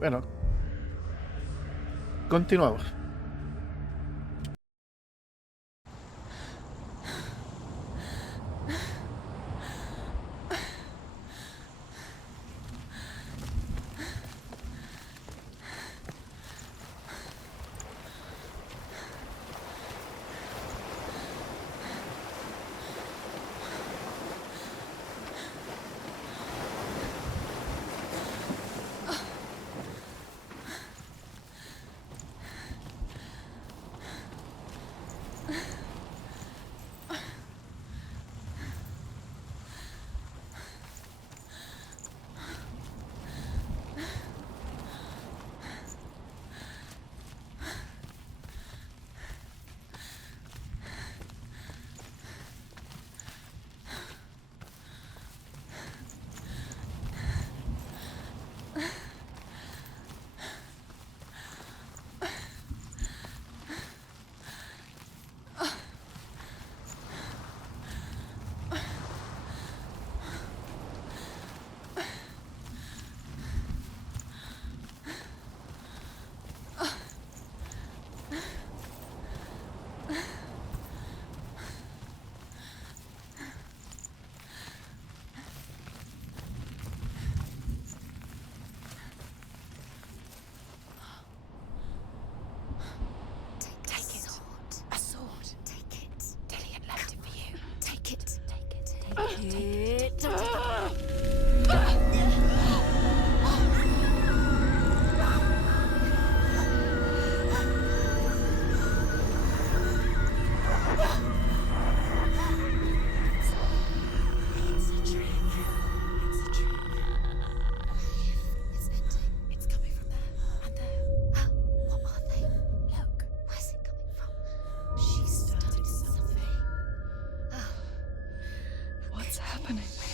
Bueno, continuamos.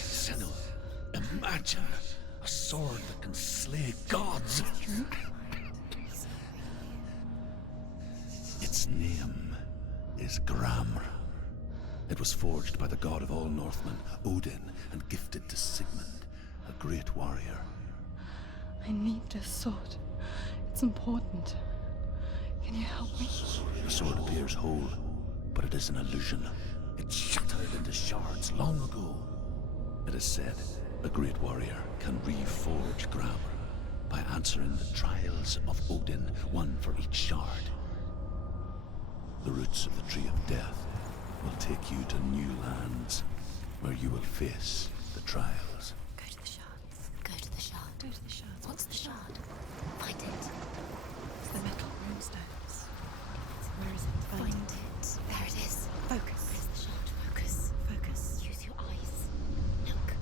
Senua, imagine a sword that can slay gods. Its name is Gramr. It was forged by the god of all Northmen, Odin, and gifted to Sigmund, a great warrior. I need this sword. It's important. Can you help me? The sword appears whole, but it is an illusion. It shattered into shards long ago. It is said a great warrior can reforge Gramr by answering the trials of Odin, one for each shard. The roots of the Tree of Death will take you to new lands, where you will face the trials. Go to the shards. Go to the shard. Go to the shards. What's the shard? Find it. It's the metal runestones. Where is it? Find it. There it is. Focus. Where's the shard? Focus. Focus. Use your eyes. Look.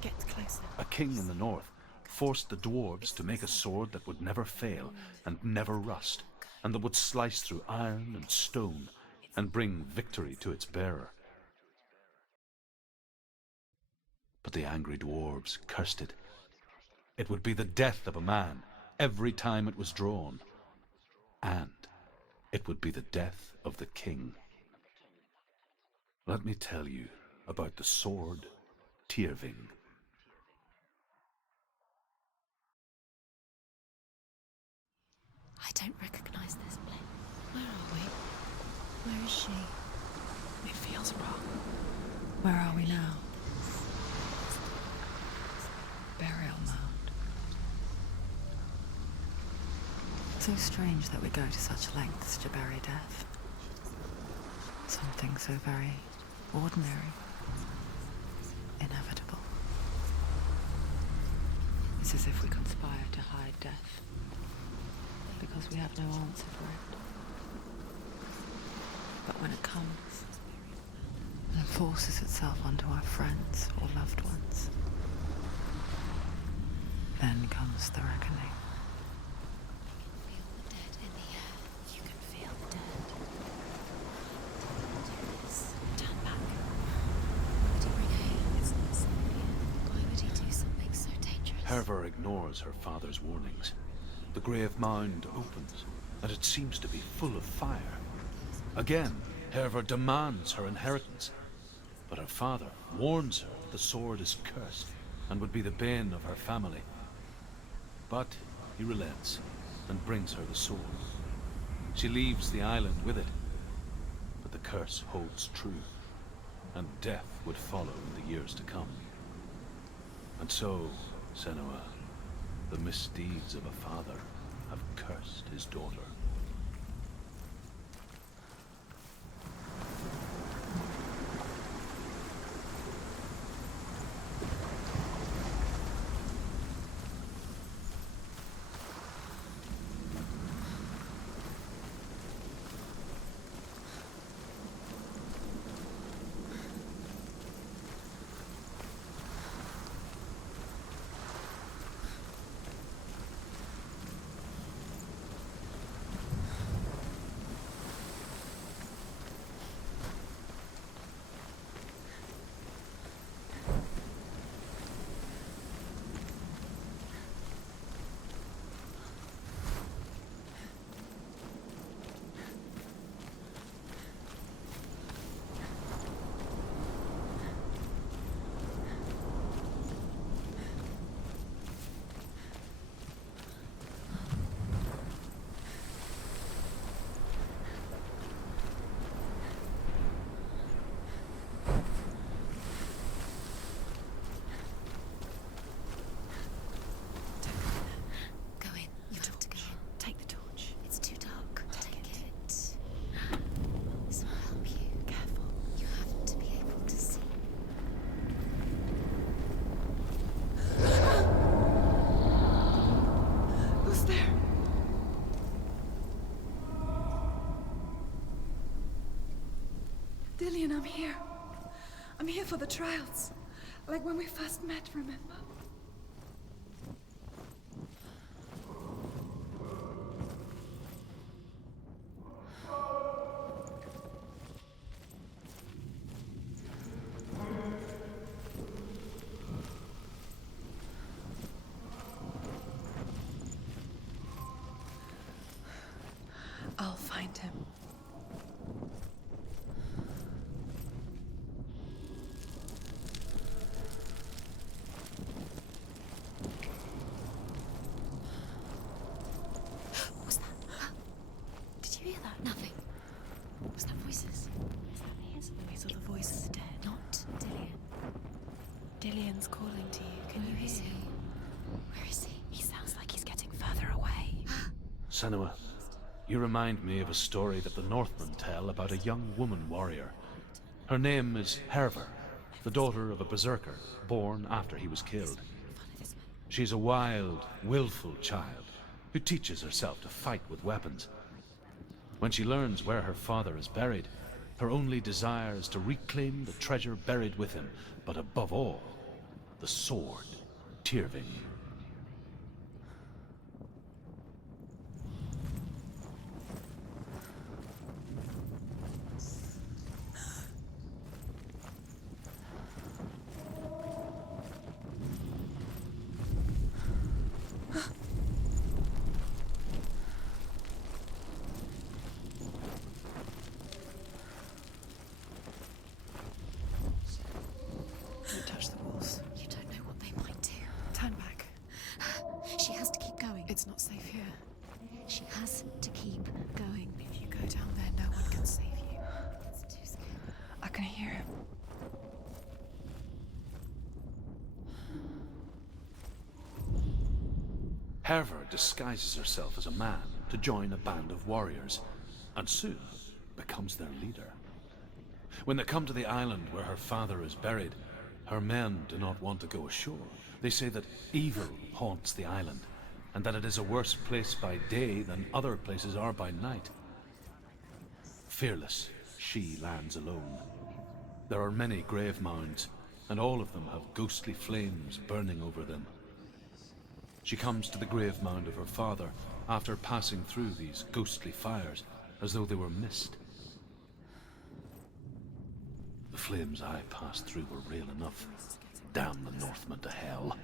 Get closer. A king in the north forced the dwarves to make a sword that would never fail and never rust, and that would slice through iron and stone and bring victory to its bearer. But the angry dwarves cursed it. It would be the death of a man every time it was drawn, and it would be the death of the king. Let me tell you about the sword Tyrving. I don't recognize this place. Where are we? Where is she? It feels wrong. Where are we now? Burial mound. So strange that we go to such lengths to bury death. Something so very ordinary, inevitable. It's as if we conspire to hide death, because we have no answer for it. But when it comes and forces itself onto our friends or loved ones, then comes the reckoning. Feel the dead in the air. You can feel the dead. Do this. Turn back. Why would he bring her here? It's not Sylvia. Why would he do something so dangerous? Herva ignores her father's warnings. The grave mound opens, and it seems to be full of fire. Again, Herva demands her inheritance, but her father warns her that the sword is cursed and would be the bane of her family. But he relents and brings her the sword. She leaves the island with it, but the curse holds true, and death would follow in the years to come. And so, Senua, the misdeeds of a father have cursed his daughter. Dillian, I'm here. I'm here for the trials. Like when we first met, remember? I'll find him. Nothing. Was that voices? Is that his voice or the voice of the dead? Not Dillian. Dillian's calling to you. Can you hear him? Where is he? He sounds like he's getting further away. Senua, you remind me of a story that the Northmen tell about a young woman warrior. Her name is Herver, the daughter of a berserker, born after he was killed. She's a wild, willful child who teaches herself to fight with weapons. When she learns where her father is buried, her only desire is to reclaim the treasure buried with him, but above all, the sword, Tyrving. Don't touch the walls. You don't know what they might do. Turn back. She has to keep going. It's not safe here. She has to keep going. If you go down there, no one can save you. It's too scary. I can hear him. Herver disguises herself as a man to join a band of warriors, and soon becomes their leader. When they come to the island where her father is buried, her men do not want to go ashore. They say that evil haunts the island, and that it is a worse place by day than other places are by night. Fearless, she lands alone. There are many grave mounds, and all of them have ghostly flames burning over them. She comes to the grave mound of her father after passing through these ghostly fires as though they were mist. The flames I passed through were real enough. Damn the Northmen to hell.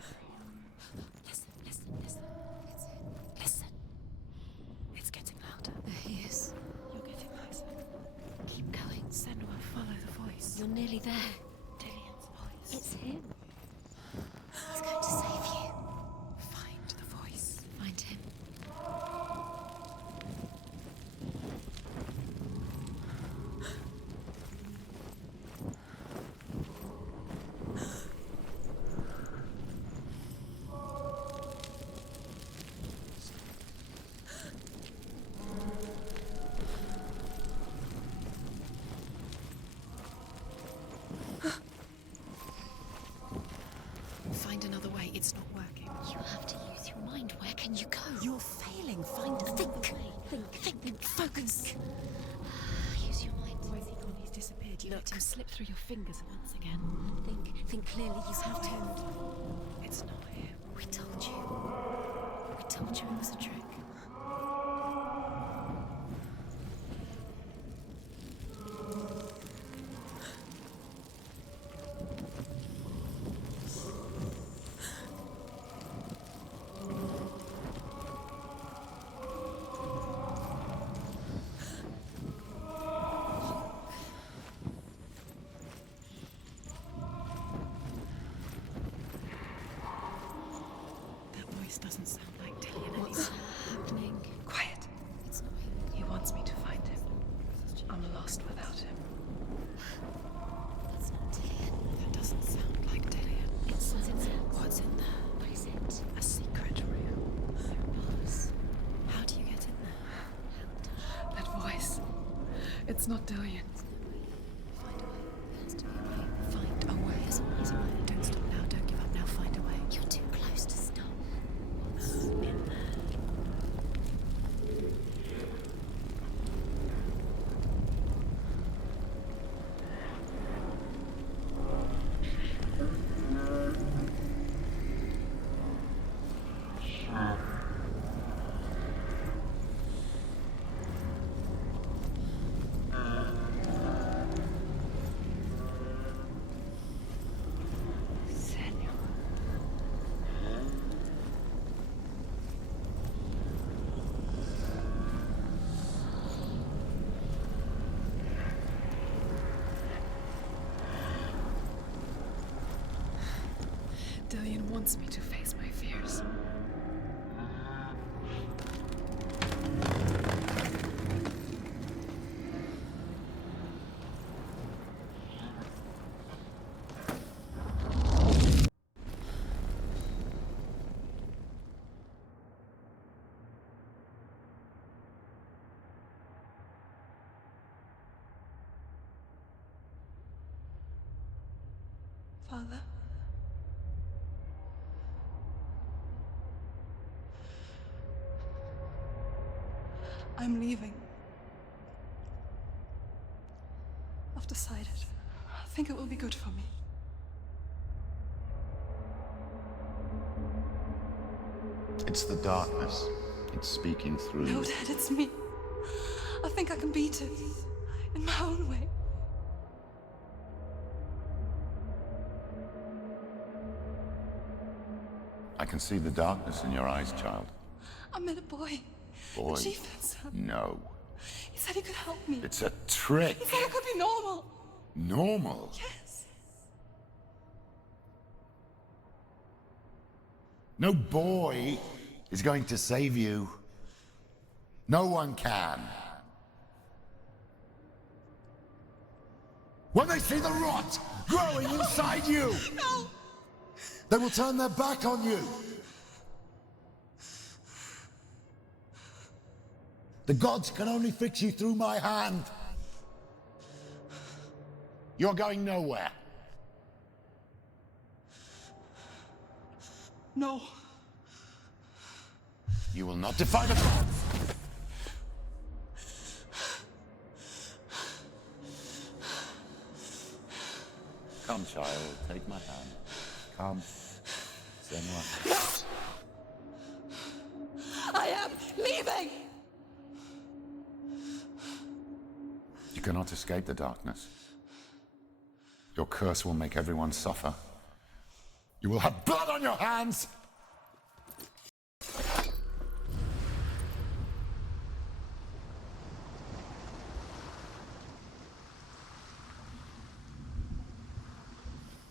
Listen, listen, listen. Listen. It's getting louder. There he is. You're getting closer. Keep going. Senua, follow the voice. You're nearly there. Dillian's voice. It's him. He's going to save you. Find the voice. It's not working. You have to use your mind. Where can you go? You're failing. Find a Think. Focus. Use your mind. Where's he gone? He's disappeared. You let him slip through your fingers once again. Think clearly. You have to. It's not here. We told you. We told you it was a trick. Doesn't sound like Dillion What's anymore. happening? Quiet. It's not him. He wants me to find him. I'm lost without him. That's not Dillion. That doesn't sound like Dillion. It's What's in there? What is it? A secret room. There are bars. How do you get in there? How That voice. It's not Dillion. find a way. There has to be a way. Find a way. There's a way. Don't stop now. Don't give up now. Find a way. You're too close to stop. What's in there? Senua. Dillion wants me to face my fears. Father? I'm leaving. I've decided. I think it will be good for me. It's the darkness. It's speaking through No, you. Dad, it's me. I think I can beat it. In my own way. I can see the darkness in your eyes, child. I met a boy. Boy. The chief said so. No. He said he could help me. It's a trick. He said I could be normal. Normal. Yes. No boy is going to save you. No one can. When they see the rot growing inside you, No! they will turn their back on you. The gods can only fix you through my hand. You're going nowhere. No. You will not defy the gods. Come, child, take my hand. Come. Senua. I am leaving! You cannot escape the darkness. Your curse will make everyone suffer. You will have blood on your hands!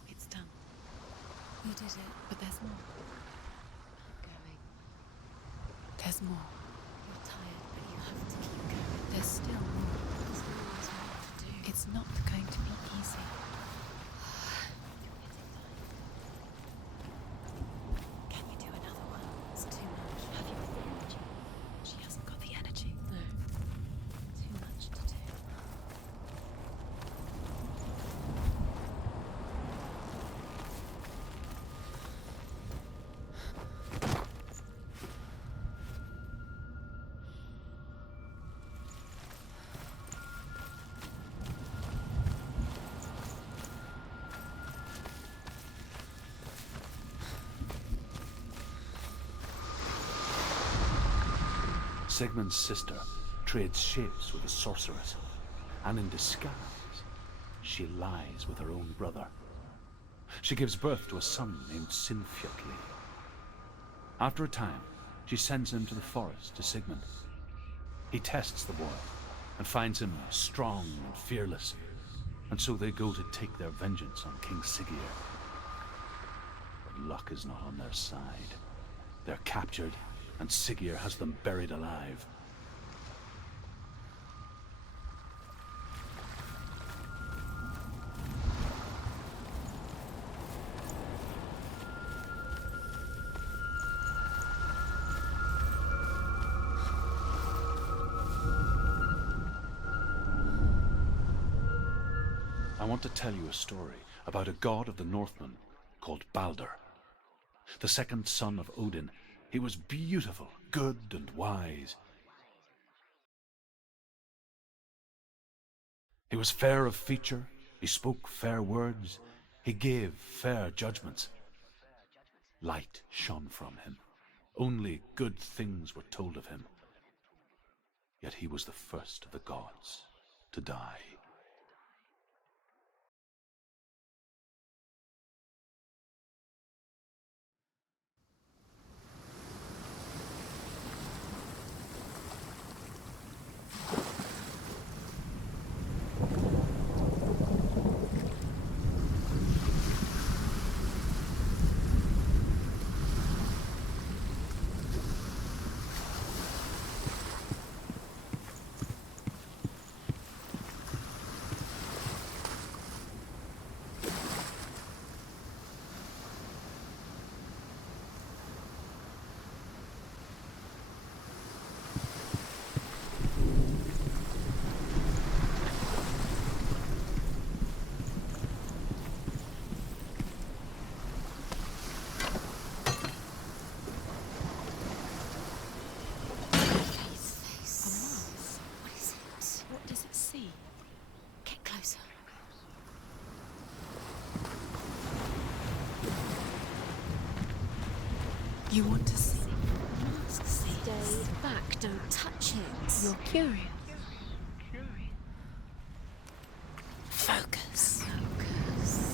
It's done. You did it. But there's more. Going. There's more. You're tired, but you have to keep going. There's still more. There's always more to do. It's not going to be easy. Can you do another one? It's too much. Have you got the energy? She hasn't got the energy. No. Too much to do. Sigmund's sister trades shapes with a sorceress, and in disguise, she lies with her own brother. She gives birth to a son named Sinfjotli. After a time, she sends him to the forest to Sigmund. He tests the boy and finds him strong and fearless, and so they go to take their vengeance on King Siggeir. But luck is not on their side. They're captured, and Siggeir has them buried alive. I want to tell you a story about a god of the Northmen called Balder. The second son of Odin, he was beautiful, good, and wise. He was fair of feature, he spoke fair words, he gave fair judgments. Light shone from him. Only good things were told of him. Yet he was the first of the gods to die. You want to see? Stay back, don't touch it. You're curious. Focus.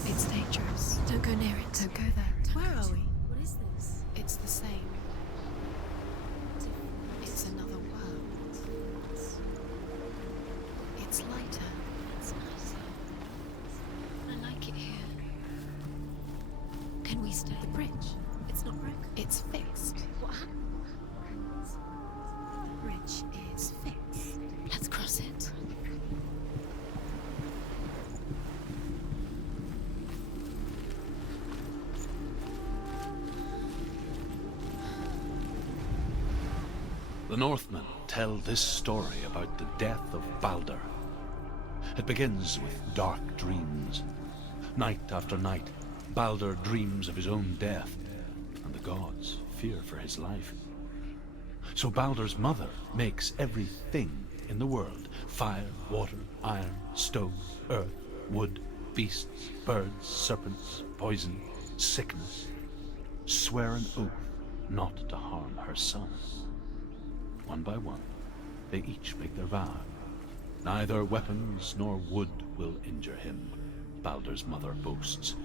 It's dangerous. Don't go near it. Don't go there. Where are we? What is this? It's the same. It's another world. It's lighter. It's nice. I like it here. Can we stay? The bridge. It's not broken. It's fixed. What happened? The bridge is fixed. Let's cross it. The Northmen tell this story about the death of Balder. It begins with dark dreams. Night after night, Balder dreams of his own death, and the gods fear for his life. So Balder's mother makes everything in the world: fire, water, iron, stone, earth, wood, beasts, birds, serpents, poison, sickness, swear an oath not to harm her son. One by one, they each make their vow. Neither weapons nor wood will injure him, Balder's mother boasts.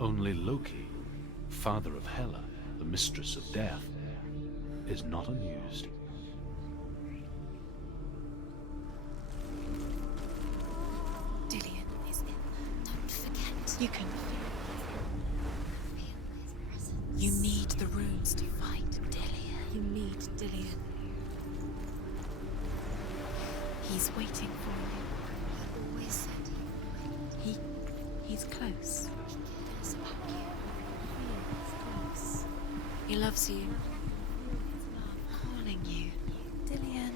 Only Loki, father of Hela, the mistress of death, is not amused. Dillion is in. Don't forget. You can Feel his presence. You need the runes to fight. Dillion. You need Dillion. He's waiting for He always said he you. He's close. cares about you. Feel his close. He loves you. Feel his love. Calling you. Dillion.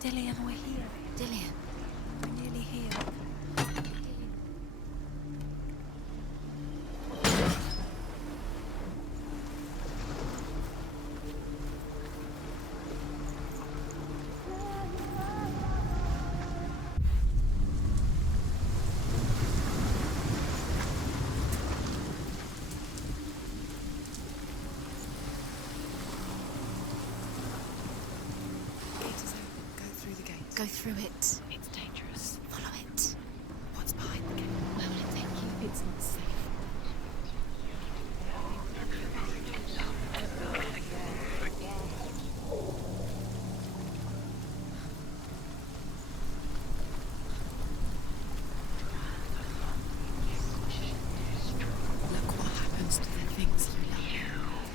Dillion, we're here. Dillion. We're nearly here. Go through it. It's dangerous. Follow it. What's behind the gate? Where will it take you? It's not safe. Look what happens to the things you love.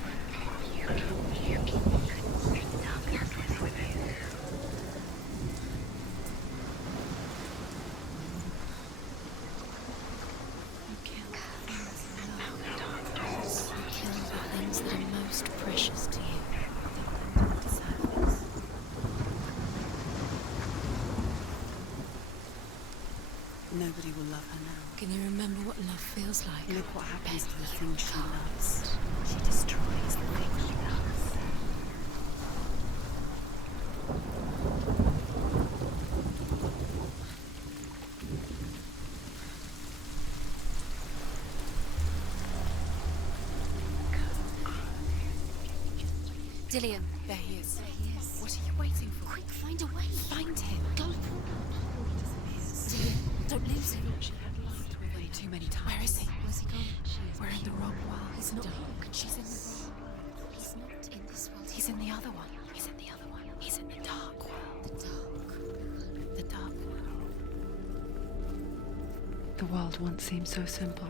You kill things you love. Kill the things that are most precious to you. Nobody will love her now. Can you remember what love feels like? Look what happens to the Bet things she you loves. can't. She destroys the things she loves. Dillian. There he is. There he is. What are you waiting for? Quick, find a way. Find him. Go. Dillian, don't lose him. Way too many times. Where is he? Where's he gone? We're in the wrong world. He's not. She's in the wrong. He's not in this world. He's in the other one. He's in the other one. He's in the dark world. the dark. The dark world. The world once seemed so simple.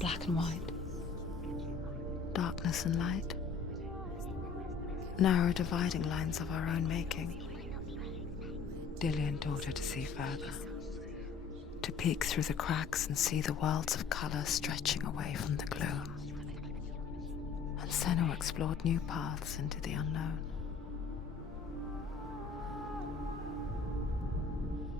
Black and white. Darkness and light. Narrow dividing lines of our own making. Dillian taught her to see further. To peek through the cracks and see the worlds of color stretching away from the gloom. And Senua explored new paths into the unknown.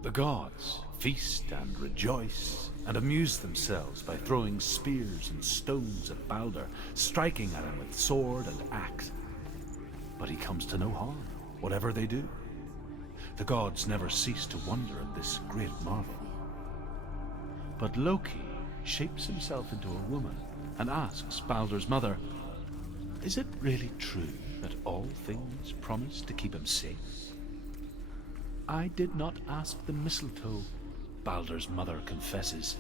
The gods feast and rejoice and amuse themselves by throwing spears and stones at Baldur, striking at him with sword and axe. But he comes to no harm, whatever they do. The gods never cease to wonder at this great marvel. But Loki shapes himself into a woman and asks Baldur's mother, is it really true that all things promise to keep him safe? I did not ask the mistletoe, Baldur's mother confesses.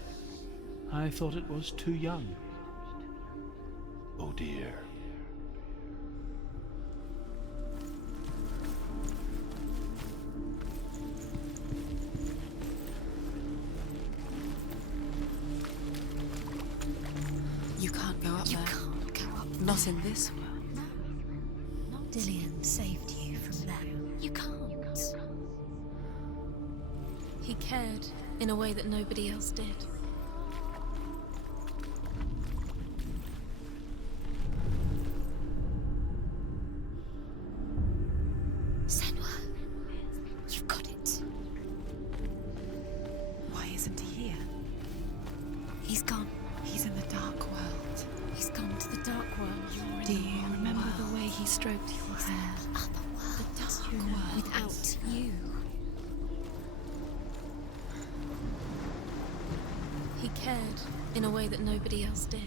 I thought it was too young. Oh dear. You can't go up You there. can't go up. Not in this world. No. Dillian saved you from them. You can't. He cared in a way that nobody else did. Senua, you've got it. Why isn't he here? He's gone. He's in the dark world. He's gone to the dark world. Do you remember the way he stroked your hair? Other world. The dark world. Without you. He cared in a way that nobody else did.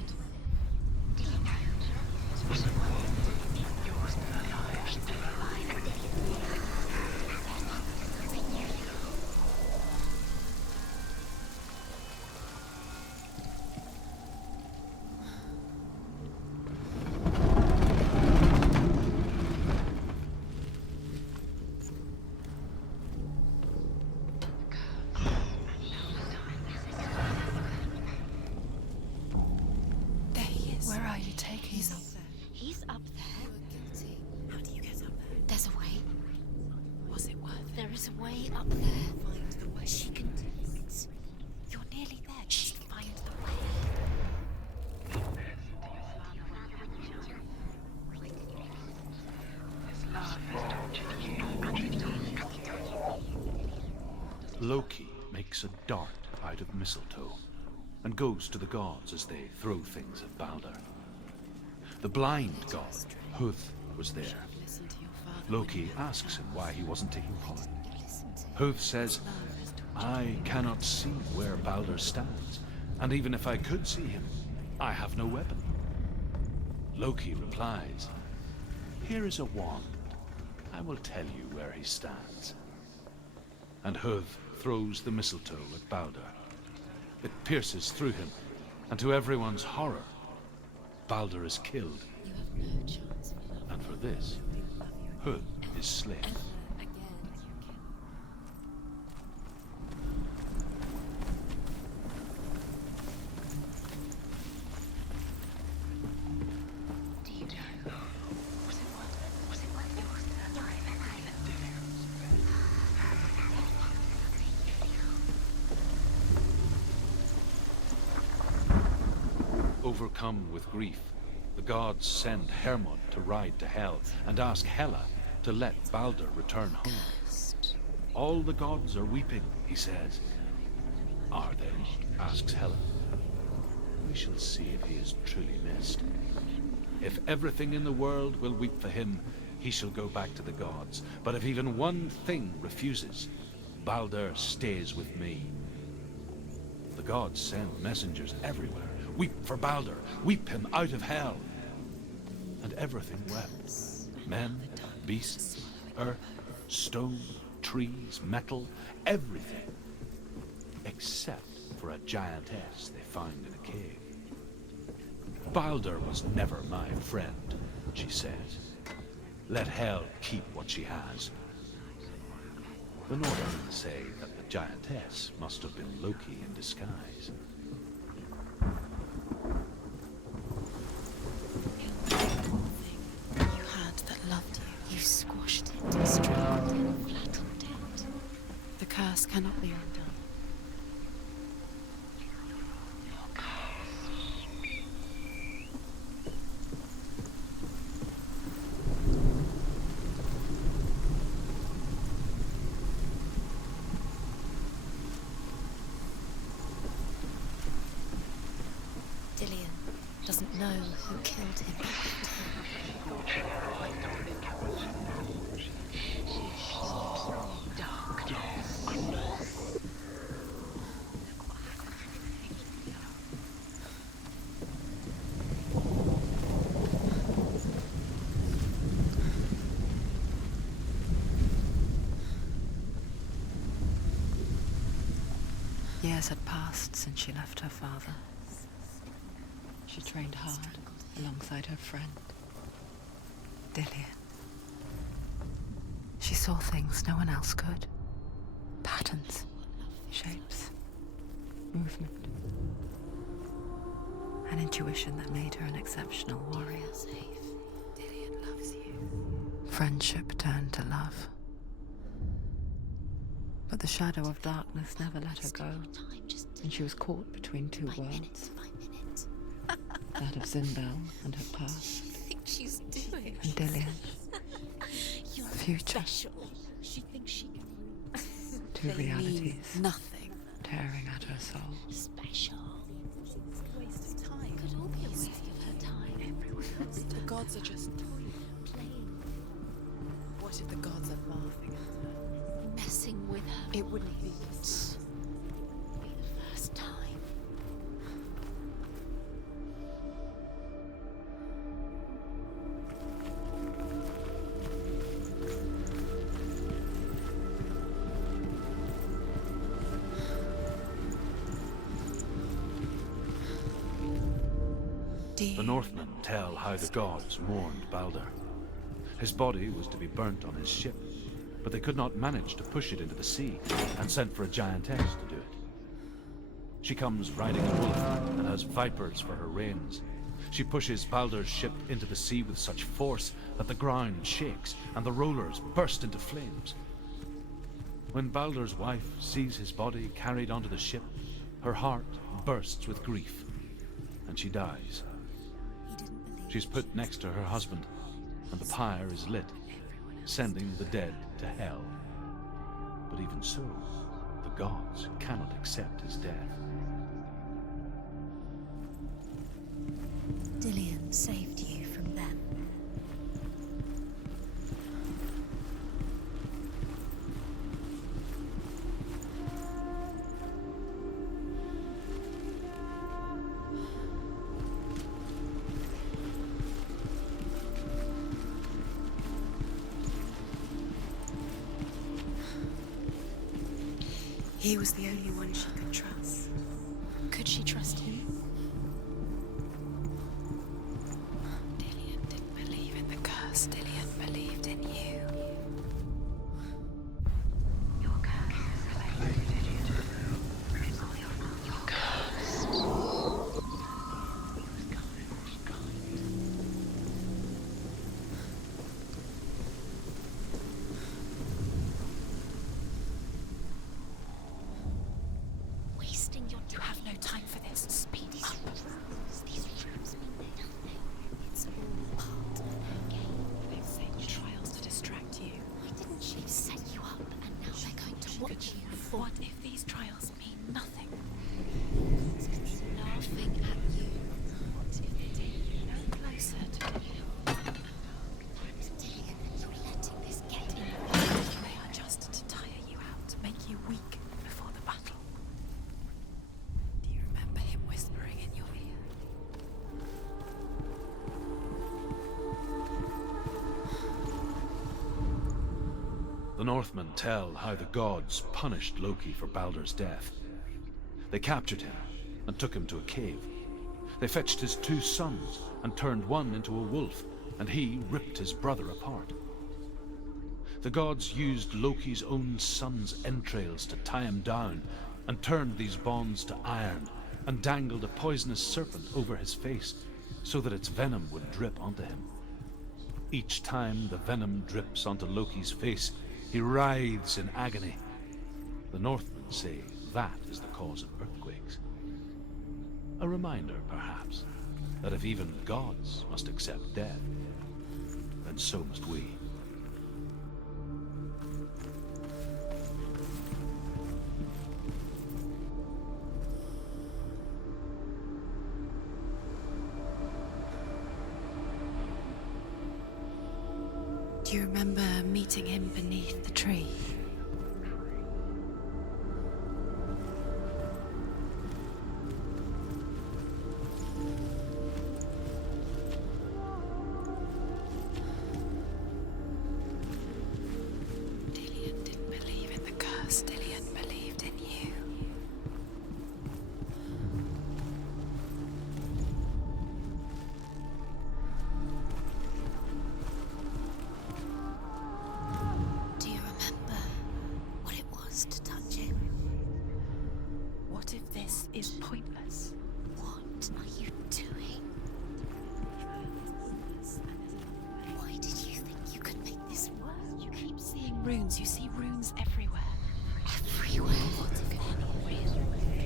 There he is. Where are you taking He's me? up there. He's up there. How do you get up there? There's a way. Was it worth it? There is a way up there. Find the way. She can do it. You're nearly there. Just find the way. Loki makes a dart out of mistletoe and goes to the gods as they throw things at Baldur. The blind god, Huth, was there. Listen to your father. Loki asks him why he wasn't taking part. Huth says, I cannot see where Baldur stands, and even if I could see him, I have no weapon. Loki replies, here is a wand. I will tell you where he stands. and Huth throws the mistletoe at Balder. It pierces through him, and to everyone's horror, Balder is killed. You have no chance for love And for this, Huth is slain. ever again. Do you know? Was it worth you're still alive? Overcome with grief, the gods send Hermod to ride to Hell and ask Hela to let Balder return home. All the gods are weeping, he says. Are they? Asks Hela. We shall see if he is truly missed. If everything in the world will weep for him, he shall go back to the gods. But if even one thing refuses, Balder stays with me. The gods send messengers everywhere. Weep for Balder, weep him out of Hell. And everything wept. Men, beasts, earth, stone, trees, metal, everything. Except for a giantess they find in a cave. Balder was never my friend, she says. Let Hell keep what she has. The Northmen say that the giantess must have been Loki in disguise. You had that loved you. You squashed it, strangled it, flattened it. The curse cannot be undone. Dillion doesn't know who killed him. Years had passed since she left her father. She trained hard alongside her friend, Dillion. She saw things no one else could. Patterns, shapes, movement. An intuition that made her an exceptional warrior. Safe. Dillion loves you. Friendship turned to love. But the shadow of darkness never let her go, and she was caught between two worlds. That of Zindel and her past, I think she's doing. and Dillion, You're future. special. She thinks she can. Two They mean realities nothing. tearing at her soul. Special. Waste of time. Could all be a waste of her time. Everyone else. The gods are just Playing, What if the gods are laughing at her? messing with her. It wouldn't be. Be the first time. The Northmen tell how the gods mourned Balder. His body was to be burnt on his ship, but they could not manage to push it into the sea, and sent for a giantess to do it. She comes riding a wolf and has vipers for her reins. She pushes Balder's ship into the sea with such force that the ground shakes and the rollers burst into flames. When Balder's wife sees his body carried onto the ship, her heart bursts with grief, and she dies. He didn't believe. She's put next to her husband, and the pyre is lit, sending the dead to hell. But even so, the gods cannot accept his death. Dillion saved you from them. He was the only one she could trust. Could she trust him? Dillian didn't believe in the curse. Dillian believed in you. Your curse is claimed. You're cursed. Wasting your time. You have no time for this. Speed up. These rooms mean nothing. It's all part of their game. They've set you trials to distract you. Why didn't she set you up and now they're going to watch you fall? What if these trials mean nothing? Laughing at you. What if they take you no closer to you? Dillian, you're letting this get in. They are just to tire you out, to make you weak before the battle. Do you remember him whispering in your ear? The Northmen tell how the gods punished Loki for Baldur's death. They captured him and took him to a cave. They fetched his 2 sons and turned one into a wolf, and he ripped his brother apart. The gods used Loki's own son's entrails to tie him down, and turned these bonds to iron, and dangled a poisonous serpent over his face, so that its venom would drip onto him. Each time the venom drips onto Loki's face, he writhes in agony. The Northmen say that is the cause of earthquakes. A reminder, perhaps, that if even gods must accept death, then so must we. Do you remember meeting him beneath the tree? Dillian didn't believe in the curse. Dillian believed in you. Do you remember what it was to touch him? What if this is pointless? What are you doing? Why did you think you could make this work? You keep seeing runes. You see runes everywhere. Everywhere. What if they're not real?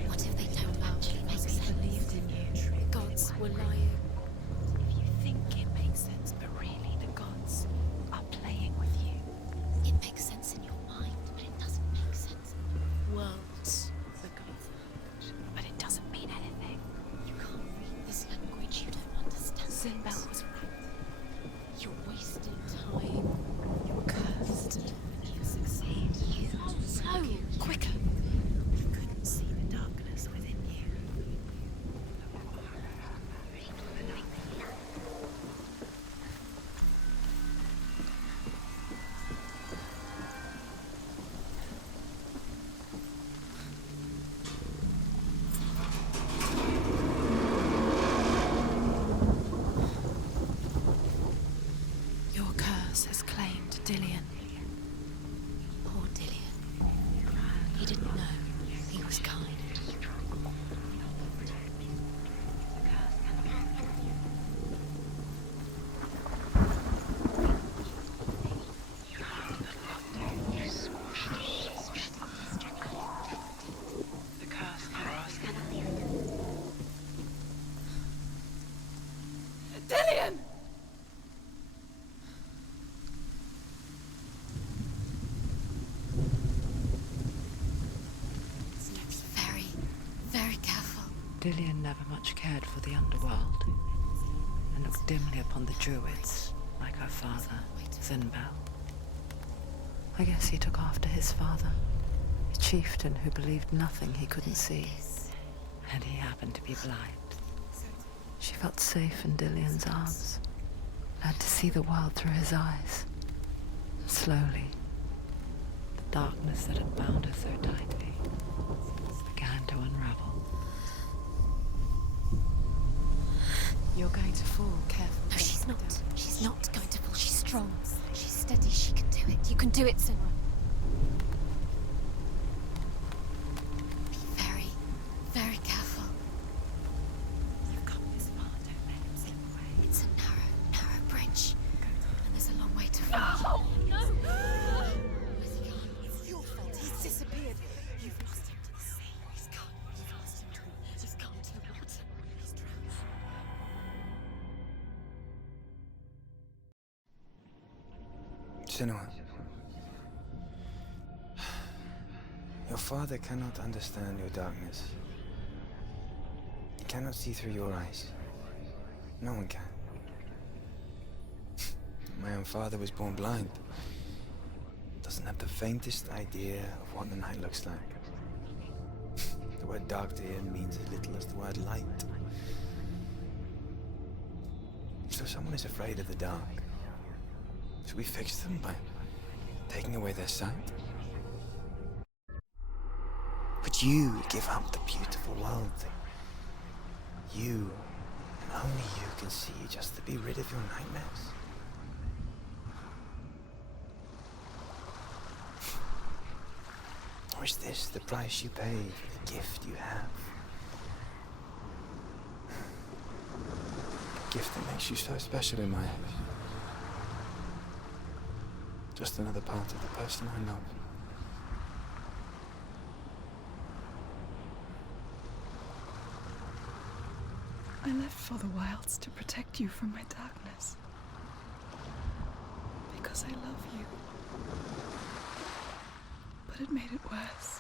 What if they don't actually make sense? Believed in you. The gods were lying. If you think it makes sense, but really the gods are playing with you. It makes sense in your mind, but it doesn't make sense in the world. The gods, but it doesn't mean anything. You can't read this language, you don't understand. Sinbel was right. You're wasting time. You're cursed. You succeed. No, quicker. You couldn't see the darkness within you. Your curse has claimed Dillian. Poor Dillian. He didn't know. He was kind. The curse has Dillian! Very, very careful. Dillian never much cared for the underworld, and looked dimly upon the druids, like her father, Sinbel. I guess he took after his father, a chieftain who believed nothing he couldn't see, and he happened to be blind. She felt safe in Dillian's arms, learned to see the world through his eyes. And slowly, the darkness that had bound her so tightly You're going to fall, careful. No, she's not. She's not going to fall. She's strong. She's steady. She can do it. You can do it, Senua. Be very, very careful. You've come this far, don't let him slip away. It's a narrow, narrow bridge. And there's a long way to fall. No! Where's he gone? It's your fault. He's disappeared. You've lost him to the sea. He's gone. You've lost him to the water. He's gone to the water. He's drowned. Senua, your father cannot understand your darkness. He cannot see through your eyes. No one can. My own father was born blind. Doesn't have the faintest idea of what the night looks like. The word dark to him means as little as the word light. So someone is afraid of the dark. Should we fix them by taking away their sight? Would you give up the beautiful world that you, and only you, can see just to be rid of your nightmares? Or is this the price you pay for the gift you have? A gift that makes you so special in my eyes. Just another part of the person I love. I left for the wilds to protect you from my darkness. Because I love you. But it made it worse.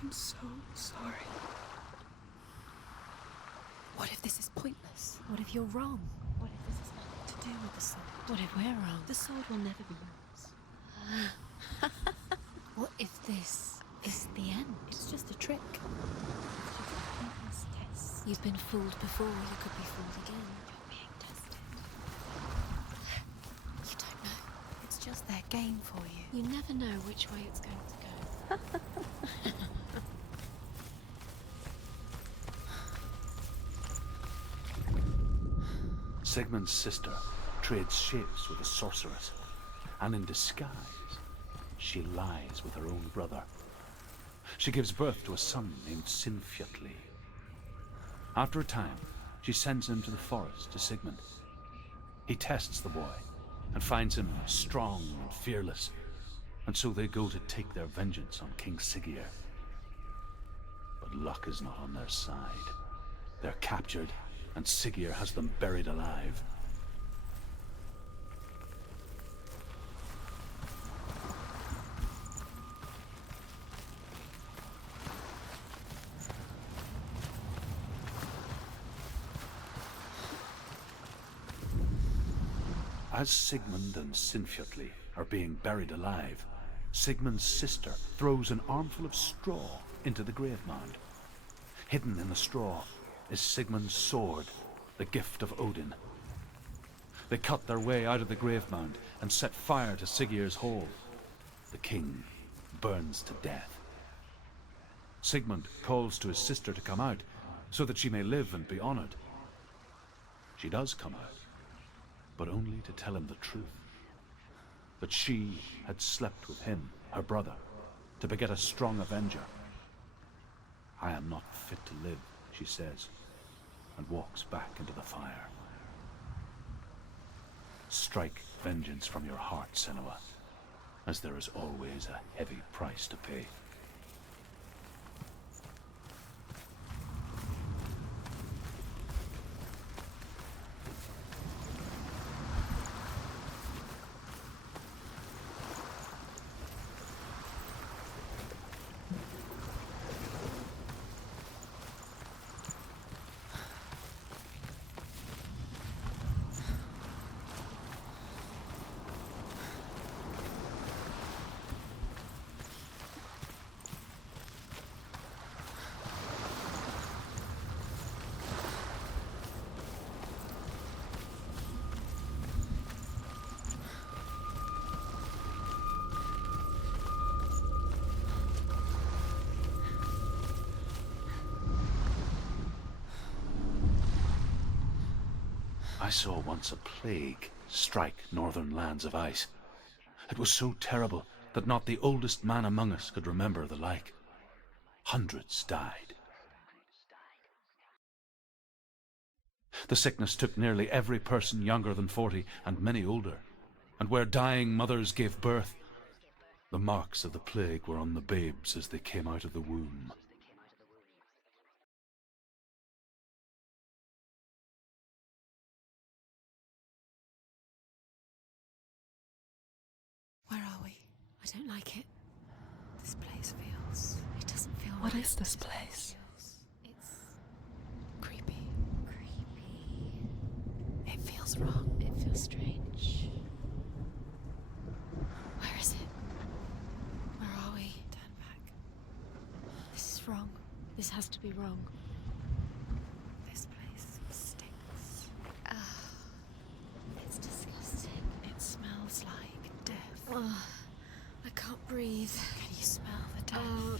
I'm so sorry. What if this is pointless? What if you're wrong? What if this has nothing to do with the sword? What if we're wrong? The sword will never be yours. What if this is the end? It's just a trick. It's just a pointless test. You've been fooled before. You could be fooled again. You're being tested. You don't know. It's just their game for you. You never know which way it's going to go. Sigmund's sister trades shapes with a sorceress, and in disguise, she lies with her own brother. She gives birth to a son named Sinfjotli. After a time, she sends him to the forest to Sigmund. He tests the boy and finds him strong and fearless, and so they go to take their vengeance on King Siggeir. But luck is not on their side. They're captured, and Siggeir has them buried alive. As Sigmund and Sinfjotli are being buried alive, Sigmund's sister throws an armful of straw into the grave mound. Hidden in the straw is Sigmund's sword, the gift of Odin. They cut their way out of the grave mound and set fire to Siggeir's hall. The king burns to death. Sigmund calls to his sister to come out so that she may live and be honored. She does come out, but only to tell him the truth. That she had slept with him, her brother, to beget a strong avenger. I am not fit to live, she says, and walks back into the fire. Strike vengeance from your heart, Senua, as there is always a heavy price to pay. I saw once a plague strike northern lands of ice. It was so terrible that not the oldest man among us could remember the like. Hundreds died. The sickness took nearly every person younger than 40 and many older, and where dying mothers gave birth, the marks of the plague were on the babes as they came out of the womb. Where are we? I don't like it. This place feels... It doesn't feel What right. is this place? It's... creepy. Creepy. It feels wrong. It feels strange. Where is it? Where are we? Turn back. This is wrong. This has to be wrong. This place stinks. It's disgusting. It smells like death. I can't breathe. Can you smell the death?